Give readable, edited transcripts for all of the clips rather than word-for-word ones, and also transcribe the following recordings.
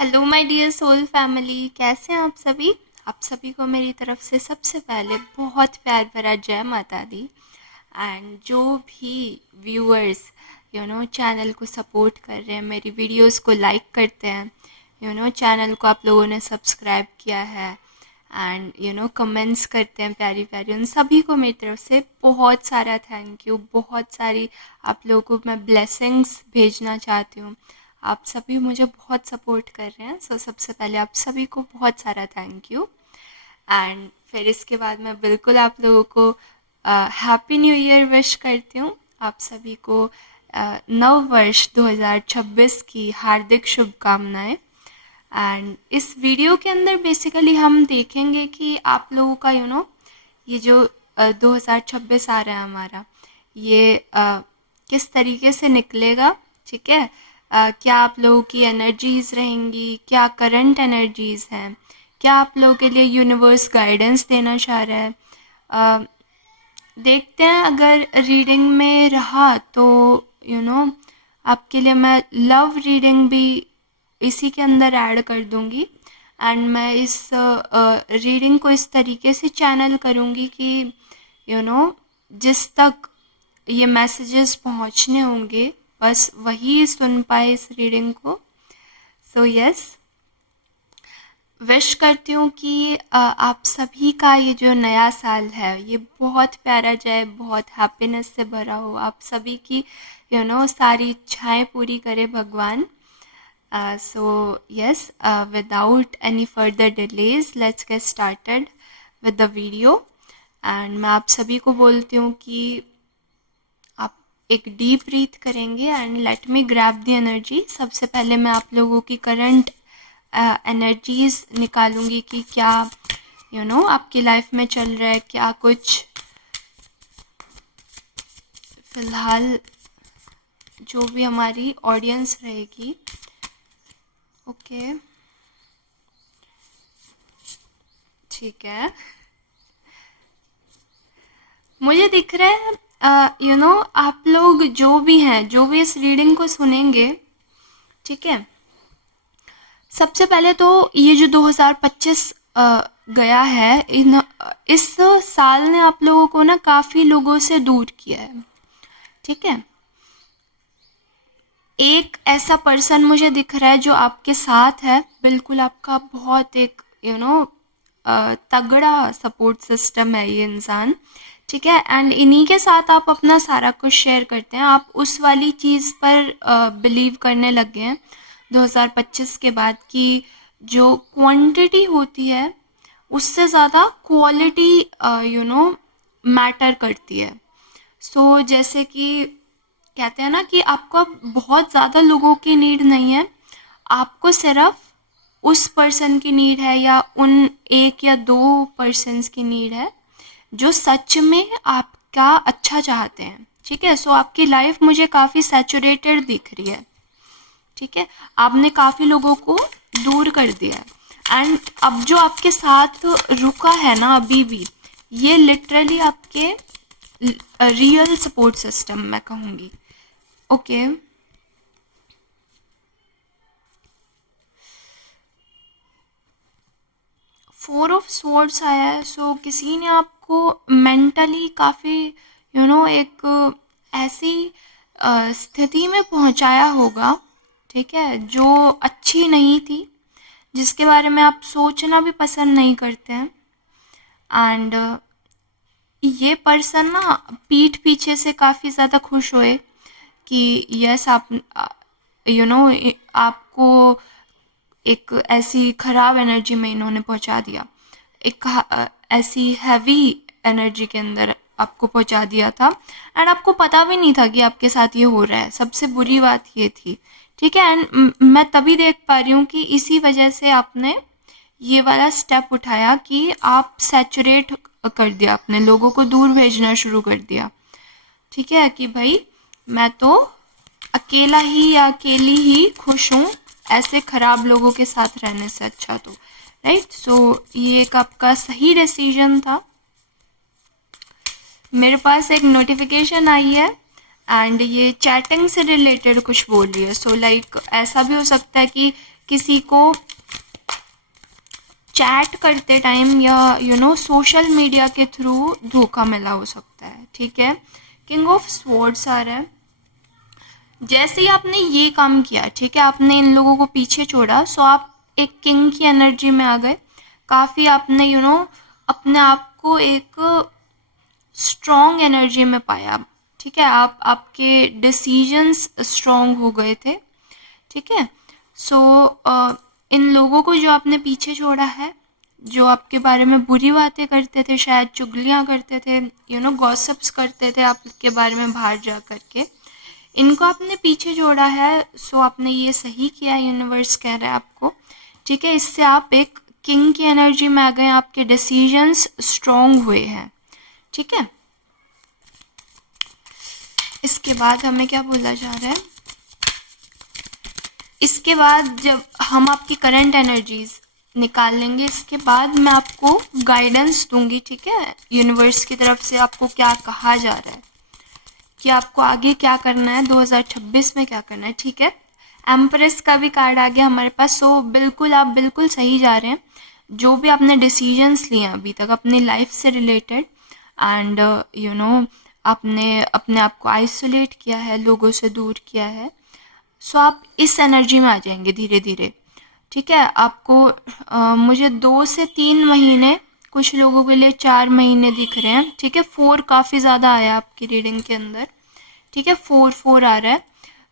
Hello my dear soul family, कैसे हैं आप सभी। आप सभी को मेरी तरफ से सबसे पहले बहुत प्यार भरा जय माता दी। एंड जो भी व्यूअर्स चैनल को सपोर्ट कर रहे हैं, मेरी वीडियोस को लाइक करते हैं, चैनल को आप लोगों ने सब्सक्राइब किया है एंड कमेंट्स करते हैं प्यारी प्यारी, उन सभी को मेरी तरफ से बहुत सारा थैंक यू। बहुत सारी आप लोगों को मैं ब्लेसिंग्स भेजना चाहती हूँ। आप सभी मुझे बहुत सपोर्ट कर रहे हैं, सो सबसे पहले आप सभी को बहुत सारा थैंक यू। एंड फिर इसके बाद मैं बिल्कुल आप लोगों को हैप्पी न्यू ईयर विश करती हूँ। आप सभी को नव वर्ष 2026 की हार्दिक शुभकामनाएं। एंड इस वीडियो के अंदर बेसिकली हम देखेंगे कि आप लोगों का ये जो 2026 आ रहा है हमारा, ये किस तरीके से निकलेगा। ठीक है, क्या आप लोगों की एनर्जीज़ रहेंगी, क्या करंट एनर्जीज़ हैं, क्या आप लोगों के लिए यूनिवर्स गाइडेंस देना चाह रहा है। देखते हैं, अगर रीडिंग में रहा तो आपके लिए मैं लव रीडिंग भी इसी के अंदर ऐड कर दूंगी। एंड मैं इस रीडिंग को इस तरीके से चैनल करूँगी कि जिस तक ये मैसेजेस पहुँचने होंगे बस वही सुन पाए इस रीडिंग को। सो यस, विश करती हूँ कि आप सभी का ये जो नया साल है ये बहुत प्यारा जाए, बहुत हैप्पीनेस से भरा हो। आप सभी की सारी इच्छाएं पूरी करे भगवान। So yes, without any further delays let's get started with the video. And मैं आप सभी को बोलती हूँ कि आप एक डीप ब्रीथ करेंगे and let me grab the energy. सबसे पहले मैं आप लोगों की करंट एनर्जीज निकालूंगी कि क्या आपकी लाइफ में चल रहा है, क्या कुछ फिलहाल जो भी हमारी ऑडियंस रहेगी। ओके, ठीक है, मुझे दिख रहा है आप लोग जो भी हैं, जो भी इस रीडिंग को सुनेंगे, ठीक है। सबसे पहले तो ये जो 2025 गया है, इस साल ने आप लोगों को ना काफ़ी लोगों से दूर किया है। ठीक है, एक ऐसा पर्सन मुझे दिख रहा है जो आपके साथ है, बिल्कुल आपका बहुत एक तगड़ा सपोर्ट सिस्टम है ये इंसान। ठीक है, एंड इन्हीं के साथ आप अपना सारा कुछ शेयर करते हैं। आप उस वाली चीज़ पर बिलीव करने लग गए हैं 2025 के बाद कि जो क्वांटिटी होती है उससे ज़्यादा क्वालिटी मैटर करती है। सो जैसे कि कहते हैं ना कि आपको बहुत ज़्यादा लोगों की नीड नहीं है, आपको सिर्फ उस पर्सन की नीड है या उन एक या दो पर्सन्स की नीड है जो सच में आपका अच्छा चाहते हैं। ठीक है, सो आपकी लाइफ मुझे काफ़ी सैचुरेटेड दिख रही है। ठीक है, आपने काफ़ी लोगों को दूर कर दिया है एंड अब जो आपके साथ रुका है ना अभी भी, ये लिटरली आपके रियल सपोर्ट सिस्टम मैं कहूँगी। ओके, फोर ऑफ स्वॉर्ड्स आया है। सो किसी ने आपको मेंटली काफ़ी एक ऐसी स्थिति में पहुंचाया होगा, ठीक है, जो अच्छी नहीं थी, जिसके बारे में आप सोचना भी पसंद नहीं करते हैं। एंड ये पर्सन ना पीठ पीछे से काफ़ी ज़्यादा खुश हुए कि यस आप आपको एक ऐसी ख़राब एनर्जी में इन्होंने पहुंचा दिया, एक ऐसी हैवी एनर्जी के अंदर आपको पहुंचा दिया था एंड आपको पता भी नहीं था कि आपके साथ ये हो रहा है। सबसे बुरी बात ये थी। ठीक है, एंड मैं तभी देख पा रही हूँ कि इसी वजह से आपने ये वाला स्टेप उठाया कि आप सैचुरेट कर दिया, अपने लोगों को दूर भेजना शुरू कर दिया। ठीक है, कि भाई मैं तो अकेला ही या अकेली ही खुश हूँ, ऐसे ख़राब लोगों के साथ रहने से अच्छा। तो राइट, सो ये एक आपका सही डिसीजन था। मेरे पास एक नोटिफिकेशन आई है एंड ये चैटिंग से रिलेटेड कुछ बोल रही है। सो लाइक ऐसा भी हो सकता है कि किसी को चैट करते टाइम या सोशल मीडिया के थ्रू धोखा मिला हो सकता है। ठीक है, किंग ऑफ स्वॉर्ड्स आ रहा है। जैसे ही आपने ये काम किया, ठीक है, आपने इन लोगों को पीछे छोड़ा, सो आप एक किंग की एनर्जी में आ गए। काफ़ी आपने अपने आप को एक स्ट्रॉन्ग एनर्जी में पाया। ठीक है, आपके डिसीजंस स्ट्रॉन्ग हो गए थे। ठीक है, सो इन लोगों को जो आपने पीछे छोड़ा है, जो आपके बारे में बुरी बातें करते थे, शायद चुगलियाँ करते थे, गॉसिप्स करते थे आपके बारे में बाहर जा करके, इनको आपने पीछे छोड़ा है। सो आपने ये सही किया, यूनिवर्स कह रहा है आपको। ठीक है, इससे आप एक किंग की एनर्जी में आ गए, आपके डिसीजंस स्ट्रॉन्ग हुए हैं। ठीक है, इसके बाद हमें क्या बोला जा रहा है, इसके बाद जब हम आपकी करंट एनर्जीज निकाल लेंगे, इसके बाद मैं आपको गाइडेंस दूंगी। ठीक है, यूनिवर्स की तरफ से आपको क्या कहा जा रहा है कि आपको आगे क्या करना है, 2026 में क्या करना है। ठीक है, एम्प्रेस का भी कार्ड आ गया हमारे पास। सो बिल्कुल आप बिल्कुल सही जा रहे हैं। जो भी आपने डिसीजंस लिए हैं अभी तक अपनी लाइफ से रिलेटेड, एंड आपने अपने आप को आइसोलेट किया है, लोगों से दूर किया है, सो आप इस एनर्जी में आ जाएंगे धीरे धीरे। ठीक है, आपको मुझे 2 से 3 महीने, कुछ लोगों के लिए 4 महीने दिख रहे हैं। ठीक है, 4 काफ़ी ज़्यादा आया आपकी रीडिंग के अंदर। ठीक है, 4 आ रहा है।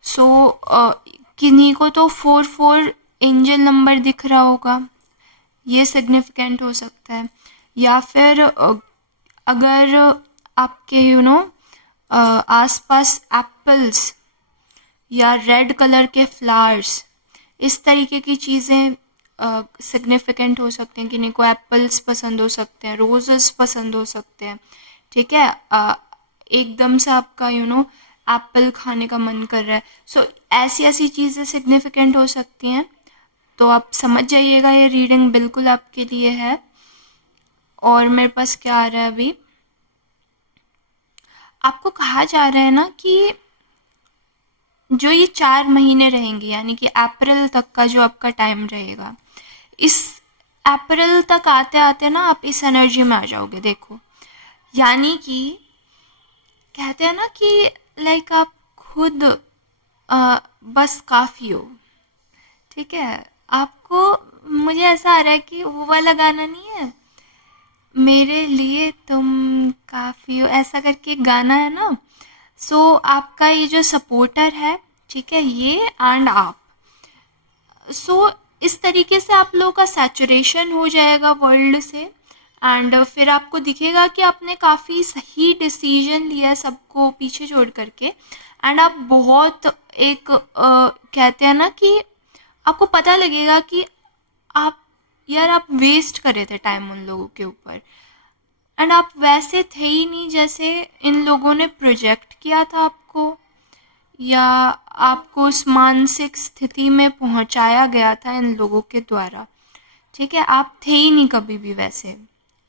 सो किन्हीं को तो 4 एंजल नंबर दिख रहा होगा, ये सिग्निफिकेंट हो सकता है। या फिर अगर आपके आसपास एप्पल्स या रेड कलर के फ्लावर्स, इस तरीके की चीज़ें सिग्निफिकेंट हो सकते हैं। किन्हीं को एप्पल्स पसंद हो सकते हैं, रोजेस पसंद हो सकते हैं। ठीक है, एकदम से आपका एप्पल खाने का मन कर रहा है। सो ऐसी ऐसी चीज़ें सिग्निफिकेंट हो सकती हैं। तो आप समझ जाइएगा, ये रीडिंग बिल्कुल आपके लिए है। और मेरे पास क्या आ रहा है अभी, आपको कहा जा रहा है ना कि जो ये 4 महीने रहेंगे, यानी कि अप्रैल तक का जो आपका टाइम रहेगा, इस अप्रैल तक आते आते ना आप इस एनर्जी में आ जाओगे। देखो, यानी कि कहते हैं ना कि लाइक आप खुद बस काफ़ी हो। ठीक है, आपको, मुझे ऐसा आ रहा है कि वो वाला गाना नहीं है, मेरे लिए तुम काफ़ी हो, ऐसा करके एक गाना है ना। सो आपका ये जो सपोर्टर है, ठीक है, ये एंड आप, सो इस तरीके से आप लोगों का सैचुरेशन हो जाएगा वर्ल्ड से। एंड फिर आपको दिखेगा कि आपने काफ़ी सही डिसीजन लिया है सबको पीछे छोड़ करके। एंड आप बहुत एक कहते हैं ना कि आपको पता लगेगा कि आप वेस्ट करे थे टाइम उन लोगों के ऊपर। एंड आप वैसे थे ही नहीं जैसे इन लोगों ने प्रोजेक्ट किया था आपको, या आपको उस मानसिक स्थिति में पहुंचाया गया था इन लोगों के द्वारा। ठीक है, आप थे ही नहीं कभी भी वैसे।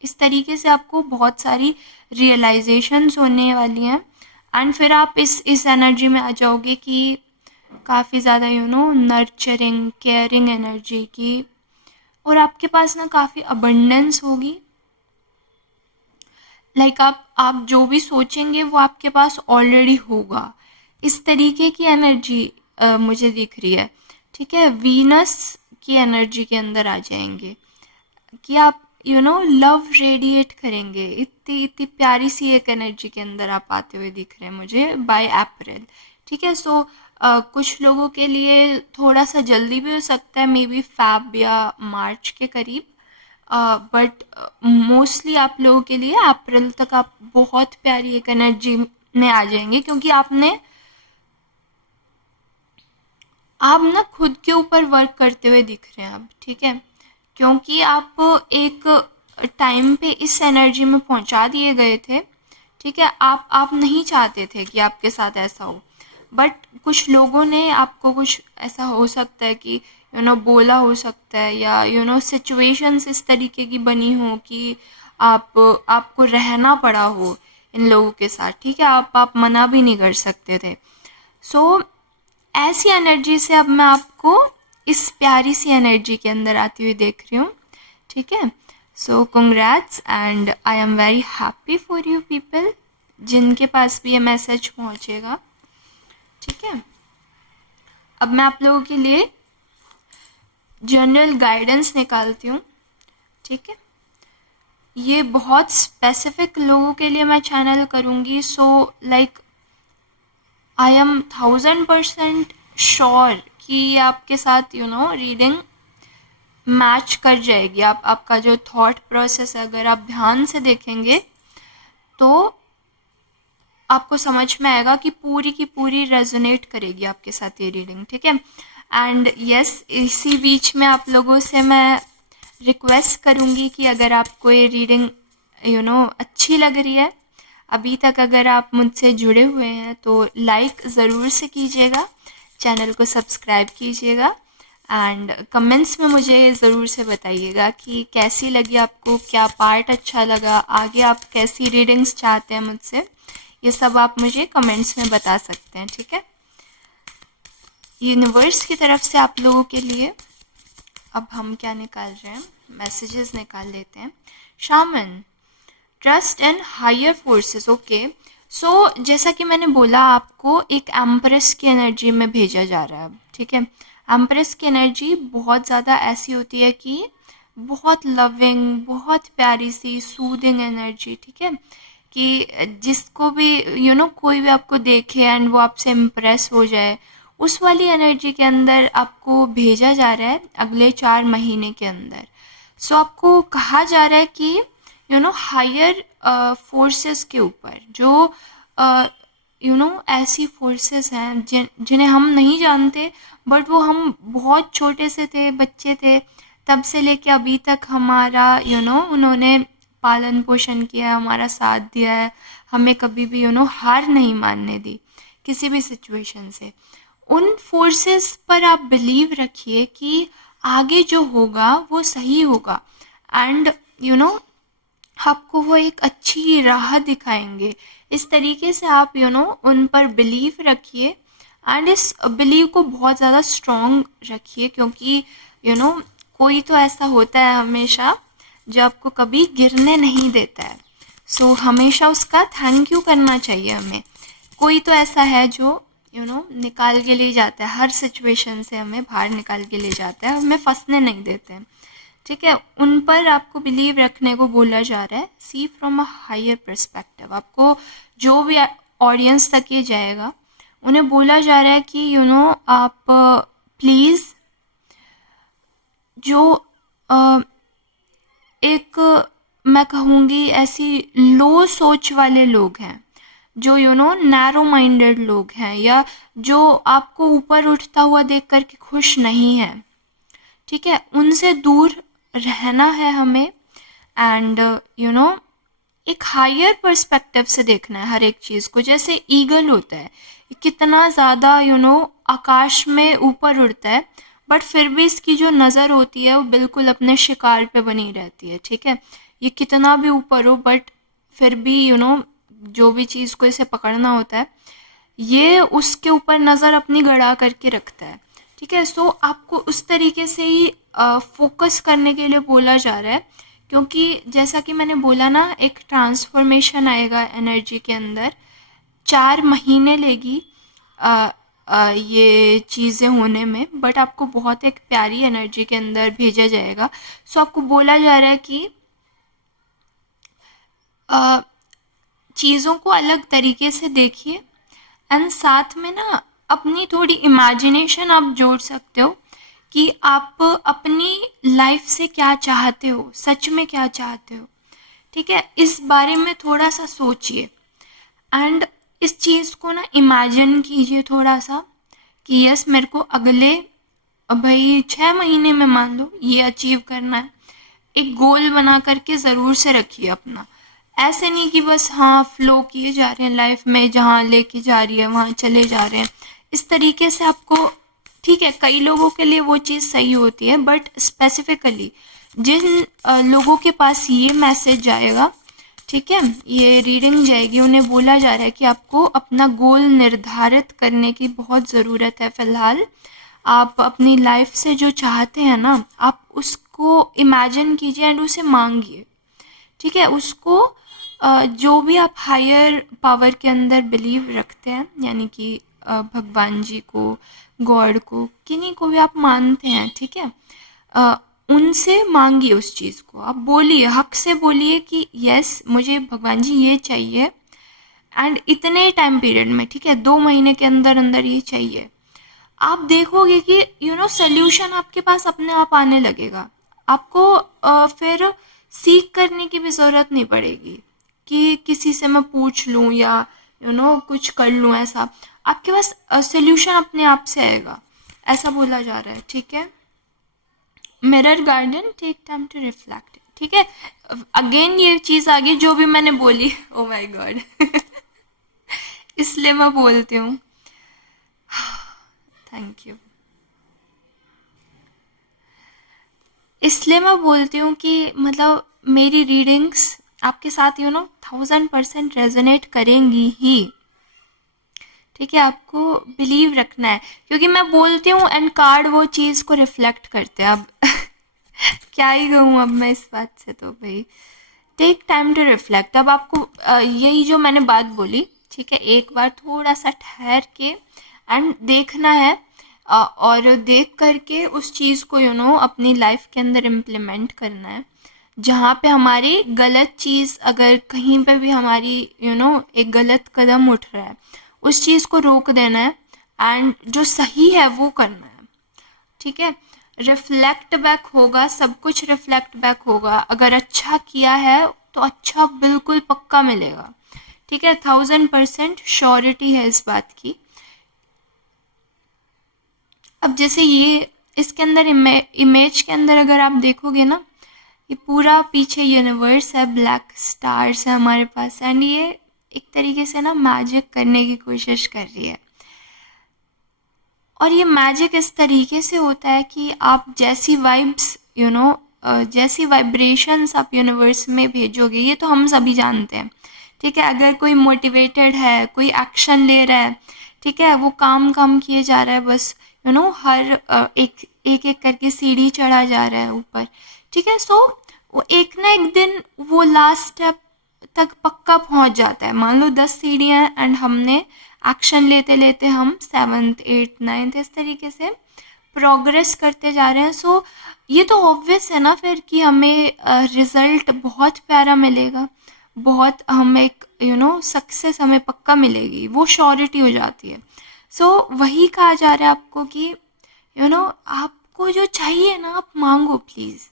इस तरीके से आपको बहुत सारी रियलाइजेशंस होने वाली हैं। एंड फिर आप इस एनर्जी में आ जाओगे कि काफ़ी ज़्यादा नर्चरिंग केयरिंग एनर्जी की, और आपके पास ना काफ़ी अबंडेंस होगी। लाइक आप जो भी सोचेंगे वो आपके पास ऑलरेडी होगा। इस तरीके की एनर्जी मुझे दिख रही है। ठीक है, वीनस की एनर्जी के अंदर आ जाएंगे कि आप लव रेडिएट करेंगे। इतनी इतनी प्यारी सी एक एनर्जी के अंदर आप आते हुए दिख रहे हैं मुझे बाय अप्रैल। ठीक है, सो कुछ लोगों के लिए थोड़ा सा जल्दी भी हो सकता है, मे बी फैब या मार्च के करीब, बट मोस्टली आप लोगों के लिए अप्रैल तक आप बहुत प्यारी एक एनर्जी में आ जाएंगे, क्योंकि आप ना खुद के ऊपर वर्क करते हुए दिख रहे हैं अब। ठीक है, क्योंकि आप एक टाइम पे इस एनर्जी में पहुंचा दिए गए थे। ठीक है, आप नहीं चाहते थे कि आपके साथ ऐसा हो, बट कुछ लोगों ने आपको, कुछ ऐसा हो सकता है कि बोला हो सकता है, या सिचुएशंस इस तरीके की बनी हो कि आपको रहना पड़ा हो इन लोगों के साथ, ठीक है। आप मना भी नहीं कर सकते थे। सो ऐसी एनर्जी से अब मैं आपको इस प्यारी सी एनर्जी के अंदर आती हुई देख रही हूँ, ठीक है। So congrats and I am very happy for you people जिनके पास भी ये मैसेज पहुँचेगा, ठीक है। अब मैं आप लोगों के लिए जनरल गाइडेंस निकालती हूँ, ठीक है। ये बहुत स्पेसिफिक लोगों के लिए मैं चैनल करूँगी। So like I am 1000% sure कि ये आपके साथ रीडिंग मैच कर जाएगी। आपका जो थॉट प्रोसेस है, अगर आप ध्यान से देखेंगे तो आपको समझ में आएगा कि पूरी की पूरी रेजोनेट करेगी आपके साथ ये रीडिंग, ठीक है। एंड यस, इसी बीच में आप लोगों से मैं रिक्वेस्ट करूँगी कि अगर आपको ये रीडिंग अच्छी लग रही है, अभी तक अगर आप मुझसे जुड़े हुए हैं तो लाइक ज़रूर से कीजिएगा, चैनल को सब्सक्राइब कीजिएगा एंड कमेंट्स में मुझे ज़रूर से बताइएगा कि कैसी लगी आपको, क्या पार्ट अच्छा लगा, आगे आप कैसी रीडिंग्स चाहते हैं मुझसे, ये सब आप मुझे कमेंट्स में बता सकते हैं, ठीक है। यूनिवर्स की तरफ से आप लोगों के लिए अब हम क्या निकाल रहे हैं, मैसेजेस निकाल लेते हैं। Shaman, trust and higher forces, okay. So जैसा कि मैंने बोला, आपको एक एम्प्रेस की एनर्जी में भेजा जा रहा है, ठीक है। एम्प्रेस की एनर्जी बहुत ज़्यादा ऐसी होती है कि बहुत लविंग, बहुत प्यारी सी सूदिंग एनर्जी, ठीक है, कि जिसको भी कोई भी आपको देखे एंड वो आपसे इम्प्रेस हो जाए, उस वाली एनर्जी के अंदर आपको भेजा जा रहा है अगले 4 महीने के अंदर। सो आपको कहा जा रहा है कि हायर फोर्सेस के ऊपर जो ऐसी फोर्सेस हैं जिन्हें हम नहीं जानते, बट वो हम बहुत छोटे से थे, बच्चे थे, तब से लेके अभी तक हमारा उन्होंने पालन पोषण किया, हमारा साथ दिया है, हमें कभी भी हार नहीं मानने दी किसी भी सिचुएशन से। उन फोर्सेस पर आप बिलीव रखिए कि आगे जो होगा वो सही होगा एंड आपको वो एक अच्छी राह दिखाएंगे। इस तरीके से आप उन पर बिलीव रखिए एंड इस बिलीव को बहुत ज़्यादा स्ट्रॉन्ग रखिए, क्योंकि कोई तो ऐसा होता है हमेशा जो आपको कभी गिरने नहीं देता है। सो हमेशा उसका थैंक यू करना चाहिए हमें। कोई तो ऐसा है जो निकाल के ले जाता है, हर सिचुएशन से हमें बाहर निकाल के ले जाता है, हमें फंसने नहीं देते हैं, ठीक है। उन पर आपको बिलीव रखने को बोला जा रहा है। सी फ्रॉम अ हायर पर्सपेक्टिव, आपको जो भी ऑडियंस तक ये जाएगा उन्हें बोला जा रहा है कि आप प्लीज़ जो एक मैं कहूँगी ऐसी लो सोच वाले लोग हैं, जो नैरो माइंडेड लोग हैं, या जो आपको ऊपर उठता हुआ देख कर के खुश नहीं है, ठीक है, उनसे दूर रहना है हमें एंड एक हायर पर्सपेक्टिव से देखना है हर एक चीज़ को। जैसे ईगल होता है, कितना ज़्यादा आकाश में ऊपर उड़ता है, बट फिर भी इसकी जो नज़र होती है वो बिल्कुल अपने शिकार पे बनी रहती है, ठीक है। ये कितना भी ऊपर हो बट फिर भी जो भी चीज़ को इसे पकड़ना होता है, ये उसके ऊपर नज़र अपनी गड़ा करके रखता है, ठीक है। सो आपको उस तरीके से ही फोकस करने के लिए बोला जा रहा है, क्योंकि जैसा कि मैंने बोला ना, एक ट्रांसफॉर्मेशन आएगा एनर्जी के अंदर। 4 महीने लेगी ये चीज़ें होने में, बट आपको बहुत एक प्यारी एनर्जी के अंदर भेजा जाएगा। सो आपको बोला जा रहा है कि चीज़ों को अलग तरीके से देखिए एंड साथ में ना अपनी थोड़ी इमेजिनेशन आप जोड़ सकते हो कि आप अपनी लाइफ से क्या चाहते हो, सच में क्या चाहते हो, ठीक है। इस बारे में थोड़ा सा सोचिए एंड इस चीज़ को ना इमेजिन कीजिए थोड़ा सा कि यस, मेरे को अगले भाई 6 महीने में मान लो ये अचीव करना है। एक गोल बना करके ज़रूर से रखिए अपना, ऐसे नहीं कि बस हाँ फ्लो किए जा रहे हैं लाइफ में, जहाँ लेके जा रही है वहाँ चले जा रहे हैं, इस तरीके से आपको, ठीक है। कई लोगों के लिए वो चीज़ सही होती है, बट स्पेसिफिकली जिन लोगों के पास ये मैसेज जाएगा, ठीक है, ये रीडिंग जाएगी, उन्हें बोला जा रहा है कि आपको अपना गोल निर्धारित करने की बहुत ज़रूरत है फ़िलहाल। आप अपनी लाइफ से जो चाहते हैं ना, आप उसको इमेजिन कीजिए एंड उसे मांगिए। ठीक है, उसको जो भी आप हायर पावर के अंदर बिलीव रखते हैं, यानी कि भगवान जी को, गॉड को, किन्हीं को भी आप मानते हैं, ठीक है, अ, उनसे मांगिए उस चीज़ को। आप बोलिए, हक से बोलिए कि यस मुझे भगवान जी ये चाहिए एंड इतने टाइम पीरियड में, ठीक है, 2 महीने के अंदर अंदर ये चाहिए। आप देखोगे कि सोल्यूशन आपके पास अपने आप आने लगेगा। आपको फिर सीख करने की भी ज़रूरत नहीं पड़ेगी कि किसी से मैं पूछ लूँ या कुछ कर लूँ। ऐसा आपके पास सोल्यूशन अपने आप से आएगा, ऐसा बोला जा रहा है। ठीक है, mirror garden, take time to reflect. ठीक है, अगेन ये चीज़ आगे जो भी मैंने बोली, ओ माय गॉड इसलिए मैं बोलती हूँ। Thank you. इसलिए मैं बोलती हूँ कि मतलब मेरी रीडिंग्स आपके साथ 1000% रेजोनेट करेंगी ही। ठीक है, आपको बिलीव रखना है, क्योंकि मैं बोलती हूँ एंड कार्ड वो चीज़ को रिफ्लेक्ट करते हैं। अब क्या ही कहूँ अब मैं इस बात से, तो भाई टेक टाइम टू रिफ्लेक्ट। अब आपको यही जो मैंने बात बोली, ठीक है, एक बार थोड़ा सा ठहर के एंड देखना है, और देख करके उस चीज़ को अपनी लाइफ के अंदर इम्प्लीमेंट करना है। जहाँ पे हमारी गलत चीज़, अगर कहीं पे भी हमारी एक गलत कदम उठ रहा है, उस चीज़ को रोक देना है एंड जो सही है वो करना है। ठीक है, रिफ्लेक्ट बैक होगा, सब कुछ रिफ्लेक्ट बैक होगा। अगर अच्छा किया है तो अच्छा बिल्कुल पक्का मिलेगा। ठीक है, 1000% श्योरिटी है इस बात की। अब जैसे ये इसके अंदर इमेज के अंदर अगर आप देखोगे ना, ये पूरा पीछे यूनिवर्स है, ब्लैक स्टार्स है हमारे पास, एंड ये एक तरीके से ना मैजिक करने की कोशिश कर रही है। और ये मैजिक इस तरीके से होता है कि आप जैसी वाइब्स जैसी वाइब्रेशंस आप यूनिवर्स में भेजोगे, ये तो हम सभी जानते हैं। ठीक है, अगर कोई मोटिवेटेड है, कोई एक्शन ले रहा है, ठीक है, वो काम किए जा रहा है, बस हर एक एक करके सीढ़ी चढ़ा जा रहा है ऊपर। ठीक है, सो वो एक ना एक दिन वो लास्ट स्टेप तक पक्का पहुंच जाता है। मान लो 10 सीढ़ियाँ एंड हमने एक्शन लेते लेते हम 7th 8th 9th इस तरीके से प्रोग्रेस करते जा रहे हैं। सो ये तो ऑब्वियस है ना फिर कि हमें रिजल्ट बहुत प्यारा मिलेगा, बहुत हमें सक्सेस हमें पक्का मिलेगी, वो श्योरिटी हो जाती है। सो वही कहा जा रहा है आपको कि आपको जो चाहिए ना, आप मांगो प्लीज़।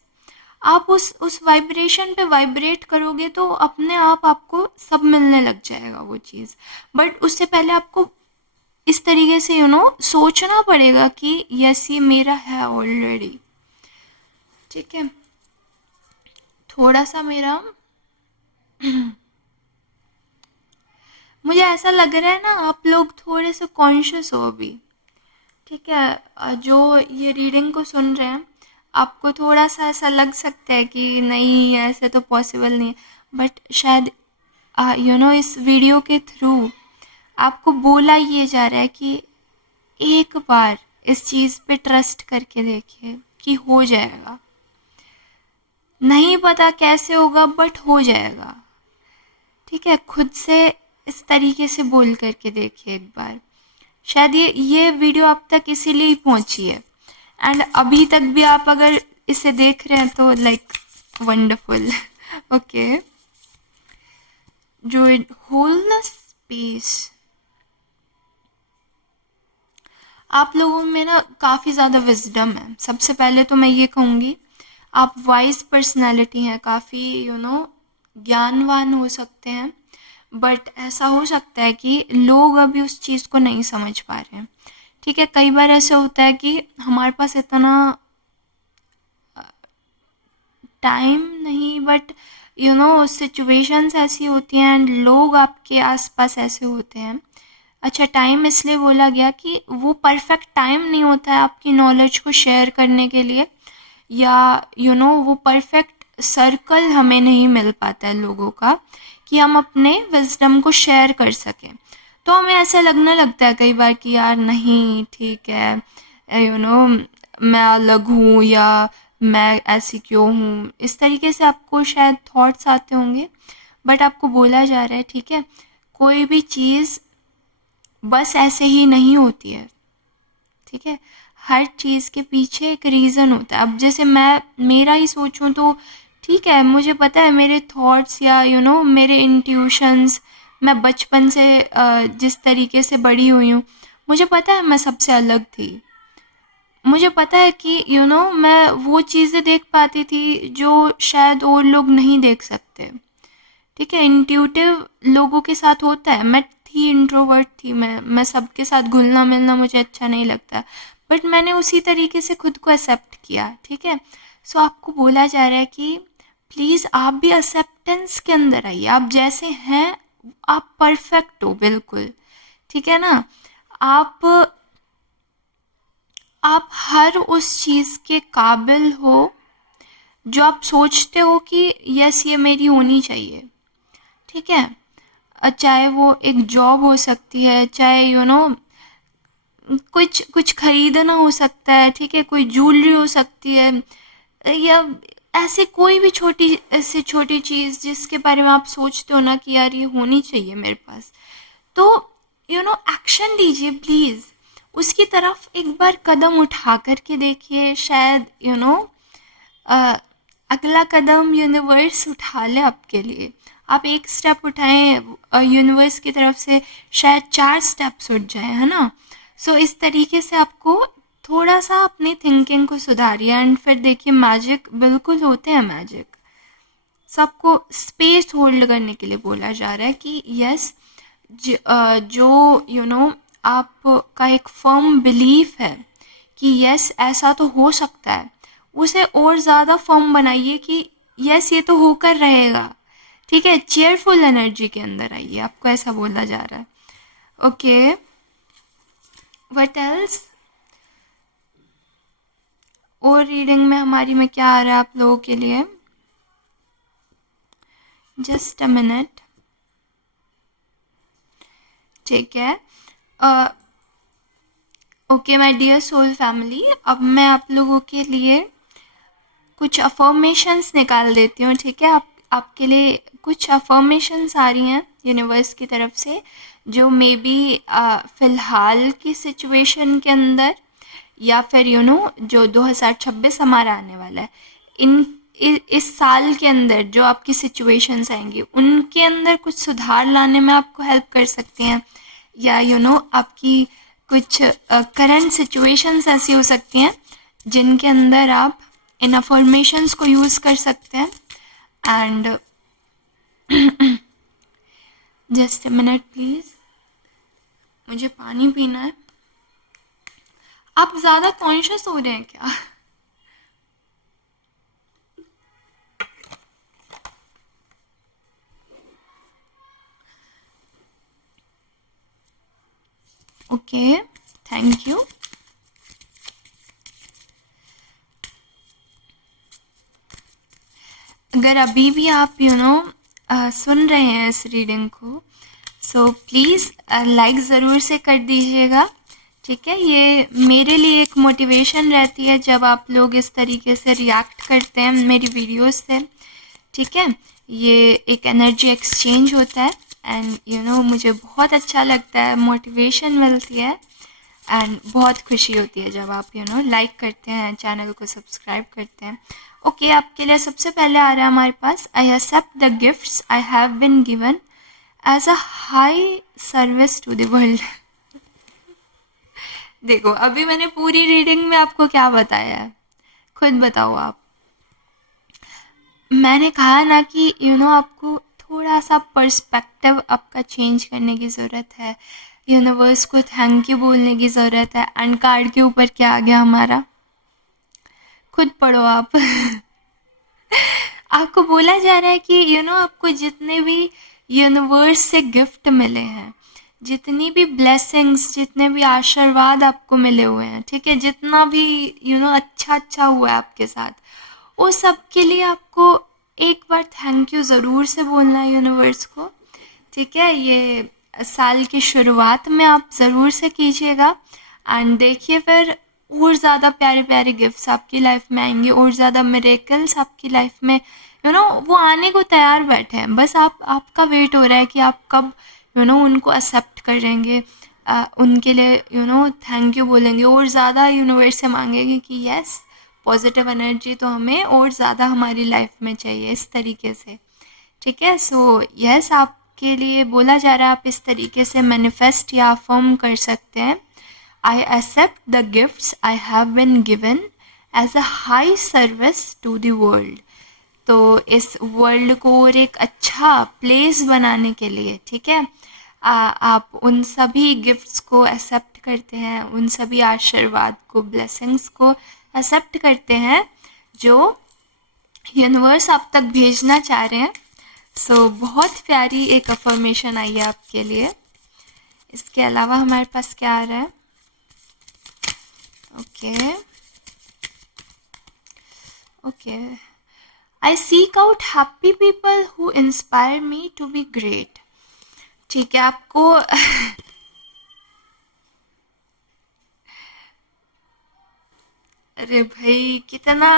आप उस वाइब्रेशन पे वाइब्रेट करोगे तो अपने आप आपको सब मिलने लग जाएगा वो चीज़। बट उससे पहले आपको इस तरीके से सोचना पड़ेगा कि यस ये मेरा है ऑलरेडी। ठीक है, थोड़ा सा मेरा मुझे ऐसा लग रहा है ना आप लोग थोड़े से कॉन्शियस हो अभी। ठीक है, जो ये रीडिंग को सुन रहे हैं, आपको थोड़ा सा ऐसा लग सकता है कि नहीं ऐसे तो पॉसिबल नहीं है, बट शायद इस वीडियो के थ्रू आपको बोला ये जा रहा है कि एक बार इस चीज़ पे ट्रस्ट करके देखिए कि हो जाएगा। नहीं पता कैसे होगा बट हो जाएगा। ठीक है, खुद से इस तरीके से बोल करके देखिए एक बार। शायद ये वीडियो आप तक इसीलिए ही पहुंची है, एंड अभी तक भी आप अगर इसे देख रहे हैं तो लाइक वंडरफुल। ओके, जो होल स्पेस आप लोगों में ना काफ़ी ज़्यादा विजडम है। सबसे पहले तो मैं ये कहूँगी आप वाइज पर्सनैलिटी हैं, काफ़ी ज्ञानवान हो सकते हैं, बट ऐसा हो सकता है कि लोग अभी उस चीज़ को नहीं समझ पा रहे हैं। ठीक है, कई बार ऐसे होता है कि हमारे पास इतना टाइम नहीं, बट सिचुएशंस ऐसी होती हैं एंड लोग आपके आसपास ऐसे होते हैं। अच्छा, टाइम इसलिए बोला गया कि वो परफेक्ट टाइम नहीं होता है आपकी नॉलेज को शेयर करने के लिए, या वो परफेक्ट सर्कल हमें नहीं मिल पाता है लोगों का कि हम अपने विजडम को शेयर कर सकें। तो हमें ऐसा लगने लगता है कई बार कि यार नहीं ठीक है, मैं अलग हूँ या मैं ऐसी क्यों हूँ, इस तरीके से आपको शायद थॉट्स आते होंगे। बट आपको बोला जा रहा है ठीक है, कोई भी चीज़ बस ऐसे ही नहीं होती है, ठीक है, हर चीज़ के पीछे एक रीज़न होता है। अब जैसे मैं मेरा ही सोचूं तो ठीक है, मुझे पता है मेरे थॉट्स या मेरे इंट्यूशंस, मैं बचपन से जिस तरीके से बड़ी हुई हूँ, मुझे पता है मैं सबसे अलग थी। मुझे पता है कि मैं वो चीज़ें देख पाती थी जो शायद और लोग नहीं देख सकते। ठीक है, इंट्यूटिव लोगों के साथ होता है। मैं थी इंट्रोवर्ट थी, मैं सबके साथ घुलना मिलना मुझे अच्छा नहीं लगता, बट मैंने उसी तरीके से खुद को एक्सेप्ट किया। ठीक है, सो आपको बोला जा रहा है कि प्लीज़ आप भी एक्सेप्टेंस के अंदर आइए, आप जैसे हैं आप परफेक्ट हो बिल्कुल। ठीक है ना, आप हर उस चीज़ के काबिल हो जो आप सोचते हो कि यस ये मेरी होनी चाहिए। ठीक है, चाहे वो एक जॉब हो सकती है, चाहे कुछ कुछ खरीदना हो सकता है, ठीक है, कोई ज्वेलरी हो सकती है, या ऐसे कोई भी छोटी ऐसी छोटी चीज़ जिसके बारे में आप सोचते हो ना कि यार ये होनी चाहिए मेरे पास, तो एक्शन लीजिए प्लीज़। उसकी तरफ एक बार कदम उठा करके देखिए, शायद अगला कदम यूनिवर्स उठा ले आपके लिए। आप एक स्टेप उठाएं यूनिवर्स की तरफ से शायद 4 स्टेप्स उठ जाए, है ना। सो इस तरीके से आपको थोड़ा सा अपनी थिंकिंग को सुधारिए, एंड फिर देखिए मैजिक बिल्कुल होते हैं। मैजिक सबको स्पेस होल्ड करने के लिए बोला जा रहा है कि यस, जो आपका एक फर्म बिलीफ है कि यस ऐसा तो हो सकता है, उसे और ज़्यादा फर्म बनाइए कि यस ये तो होकर रहेगा। ठीक है, चेयरफुल एनर्जी के अंदर आइए, आपको ऐसा बोला जा रहा है। ओके, व्हाट एल्स, और रीडिंग में हमारी में क्या आ रहा है आप लोगों के लिए? Just a minute. ठीक है, okay my dear soul family, अब मैं आप लोगों के लिए कुछ अफर्मेशंस निकाल देती हूँ। ठीक है, आपके लिए कुछ अफर्मेशंस आ रही हैं यूनिवर्स की तरफ से, जो मे बी फ़िलहाल की सिचुएशन के अंदर या फिर जो 2026 हमारा आने वाला है, इस साल के अंदर जो आपकी सिचुएशंस आएंगी उनके अंदर कुछ सुधार लाने में आपको हेल्प कर सकते हैं, या आपकी कुछ करंट सिचुएशंस ऐसी हो सकती हैं जिनके अंदर आप इन अफर्मेशंस को यूज़ कर सकते हैं। And just a minute please, मुझे पानी पीना है। आप ज़्यादा कॉन्शियस हो रहे हैं क्या? Okay, thank you. अगर अभी भी आप सुन रहे हैं इस रीडिंग को, सो प्लीज़ लाइक ज़रूर से कर दीजिएगा। ठीक है, ये मेरे लिए एक मोटिवेशन रहती है जब आप लोग इस तरीके से रिएक्ट करते हैं मेरी वीडियोस से। ठीक है, ये एक एनर्जी एक्सचेंज होता है, एंड मुझे बहुत अच्छा लगता है, मोटिवेशन मिलती है, एंड बहुत खुशी होती है जब आप लाइक करते हैं, चैनल को सब्सक्राइब करते हैं। ओके, आपके लिए सबसे पहले आ रहा है हमारे पास, I accept the gifts I have been given as a high service to the world. देखो, अभी मैंने पूरी रीडिंग में आपको क्या बताया है, खुद बताओ आप। मैंने कहा ना कि आपको थोड़ा सा पर्सपेक्टिव आपका चेंज करने की ज़रूरत है, यूनिवर्स को थैंक यू बोलने की ज़रूरत है। एंड कार्ड के ऊपर क्या आ गया हमारा, खुद पढ़ो आप। आपको बोला जा रहा है कि आपको जितने भी यूनिवर्स से गिफ्ट मिले हैं, जितनी भी ब्लेसिंग्स, जितने भी आशीर्वाद आपको मिले हुए हैं, ठीक है, जितना भी अच्छा अच्छा हुआ है आपके साथ, वो सब के लिए आपको एक बार थैंक यू ज़रूर से बोलना है यूनिवर्स को, ठीक है। ये साल की शुरुआत में आप ज़रूर से कीजिएगा एंड देखिए फिर और ज़्यादा प्यारे प्यारे गिफ्ट्स आपकी लाइफ में आएंगे, और ज़्यादा मिरेकल्स आपकी लाइफ में वो आने को तैयार बैठे हैं। बस आपका वेट हो रहा है कि आप कब उनको एक्सेप्ट करेंगे, उनके लिए थैंक यू बोलेंगे और ज़्यादा यूनिवर्स से मांगेंगे कि यस पॉजिटिव एनर्जी तो हमें और ज़्यादा हमारी लाइफ में चाहिए, इस तरीके से, ठीक है। सो यस आपके लिए बोला जा रहा है, आप इस तरीके से मैनिफेस्ट या अफर्म कर सकते हैं। I accept the gifts I have been given as a high service to the world. तो इस वर्ल्ड को और एक अच्छा प्लेस बनाने के लिए, ठीक है, आप उन सभी गिफ्ट्स को एक्सेप्ट करते हैं, उन सभी आशीर्वाद को, ब्लेसिंग्स को एक्सेप्ट करते हैं जो यूनिवर्स आप तक भेजना चाह रहे हैं। सो बहुत प्यारी एक अफर्मेशन आई है आपके लिए। इसके अलावा हमारे पास क्या आ रहा है? Okay I seek out happy people who inspire me to be great। ठीक है, आपको अरे भाई कितना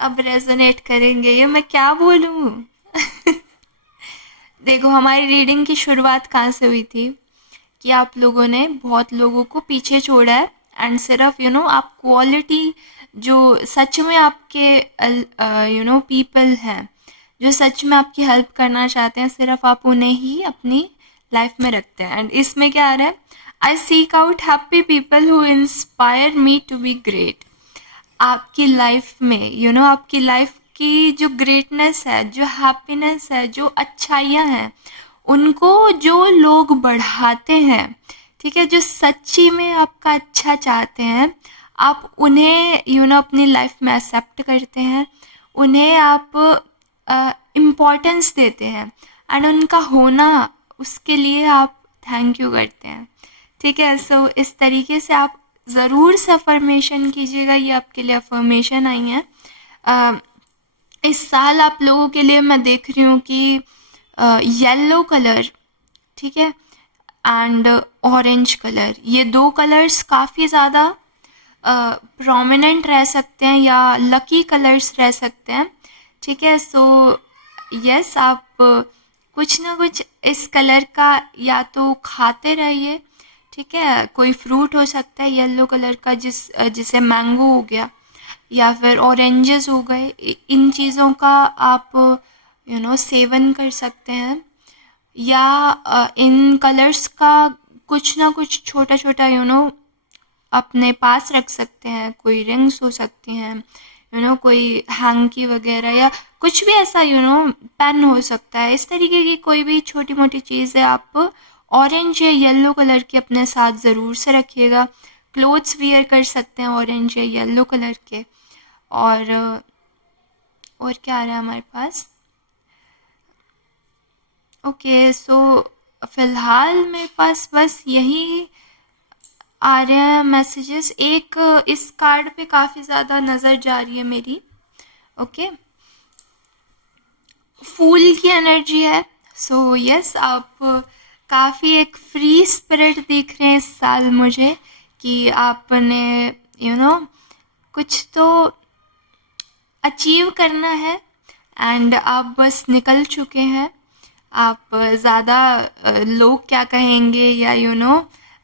अब रेजोनेट करेंगे ये, मैं क्या बोलूँ। देखो हमारी रीडिंग की शुरुआत कहाँ से हुई थी कि आप लोगों ने बहुत लोगों को पीछे छोड़ा है एंड सिर्फ आप क्वालिटी जो सच में आपके पीपल हैं जो सच में आपकी हेल्प करना चाहते हैं, सिर्फ आप उन्हें ही अपनी लाइफ में रखते हैं। एंड इसमें क्या आ रहा है? I seek out happy people who inspire me to be great. आपकी लाइफ में आपकी लाइफ की जो ग्रेटनेस है, जो हैप्पीनेस है, जो अच्छाइयाँ हैं, उनको जो लोग बढ़ाते हैं, ठीक है, जो सच्ची में आपका अच्छा चाहते हैं, आप उन्हें अपनी लाइफ में एक्सेप्ट करते हैं, उन्हें आप इम्पोर्टेंस देते हैं एंड उनका होना, उसके लिए आप थैंक यू करते हैं, ठीक है। सो इस तरीके से आप ज़रूर से अफर्मेशन कीजिएगा। ये आपके लिए अफर्मेशन आई हैं। इस साल आप लोगों के लिए मैं देख रही हूँ कि येलो कलर, ठीक है, एंड ऑरेंज कलर, ये दो कलर्स काफ़ी ज़्यादा प्रोमिनेंट रह सकते हैं या लकी कलर्स रह सकते हैं, ठीक है। सो यस आप कुछ ना कुछ इस कलर का या तो खाते रहिए, ठीक है। कोई फ्रूट हो सकता है येलो कलर का, जिसे मैंगो हो गया या फिर ऑरेंजेस हो गए, इन चीज़ों का आप सेवन कर सकते हैं, या इन कलर्स का कुछ ना कुछ छोटा छोटा अपने पास रख सकते हैं। कोई रिंग्स हो सकती हैं, कोई हैंकी वगैरह, या कुछ भी ऐसा पेन हो सकता है, इस तरीके की कोई भी छोटी मोटी चीज़ है आप ऑरेंज या येलो कलर के अपने साथ ज़रूर से रखिएगा। क्लोथ्स वियर कर सकते हैं ऑरेंज या येलो कलर के। और क्या आ रहा है हमारे पास? ओके सो फ़िलहाल मेरे पास बस यही आ रहे हैं मैसेजेस। एक इस कार्ड पे काफ़ी ज़्यादा नज़र जा रही है मेरी। ओके, फूल की एनर्जी है। सो यस आप काफ़ी एक फ्री स्पिरिट दिख रहे हैं इस साल मुझे, कि आपने कुछ तो अचीव करना है एंड आप बस निकल चुके हैं। आप ज़्यादा लोग क्या कहेंगे या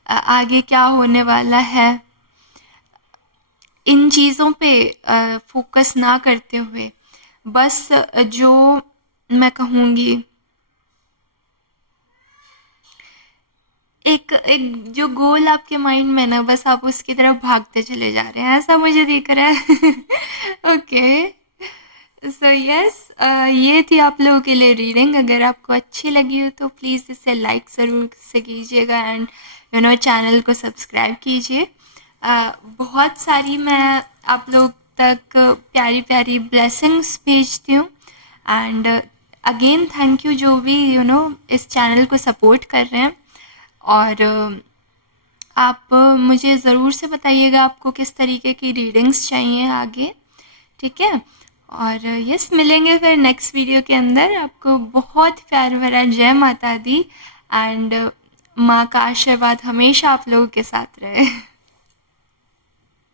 आगे क्या होने वाला है, इन चीज़ों पे फोकस ना करते हुए, बस जो मैं कहूँगी एक जो गोल आपके माइंड में ना, बस आप उसकी तरफ भागते चले जा रहे हैं, ऐसा मुझे दिख रहा है। ओके सो यस ये थी आप लोगों के लिए रीडिंग। अगर आपको अच्छी लगी हो तो प्लीज़ इसे लाइक ज़रूर से कीजिएगा एंड चैनल को सब्सक्राइब कीजिए। बहुत सारी मैं आप लोग तक प्यारी प्यारी ब्लेसिंग्स भेजती हूँ एंड अगेन थैंक यू जो भी इस चैनल को सपोर्ट कर रहे हैं। और आप मुझे ज़रूर से बताइएगा आपको किस तरीके की रीडिंग्स चाहिए आगे, ठीक है। और यस, मिलेंगे फिर नेक्स्ट वीडियो के अंदर। आपको बहुत प्यार भरा जय माता दी, एंड माँ का आशीर्वाद हमेशा आप लोगों के साथ रहे।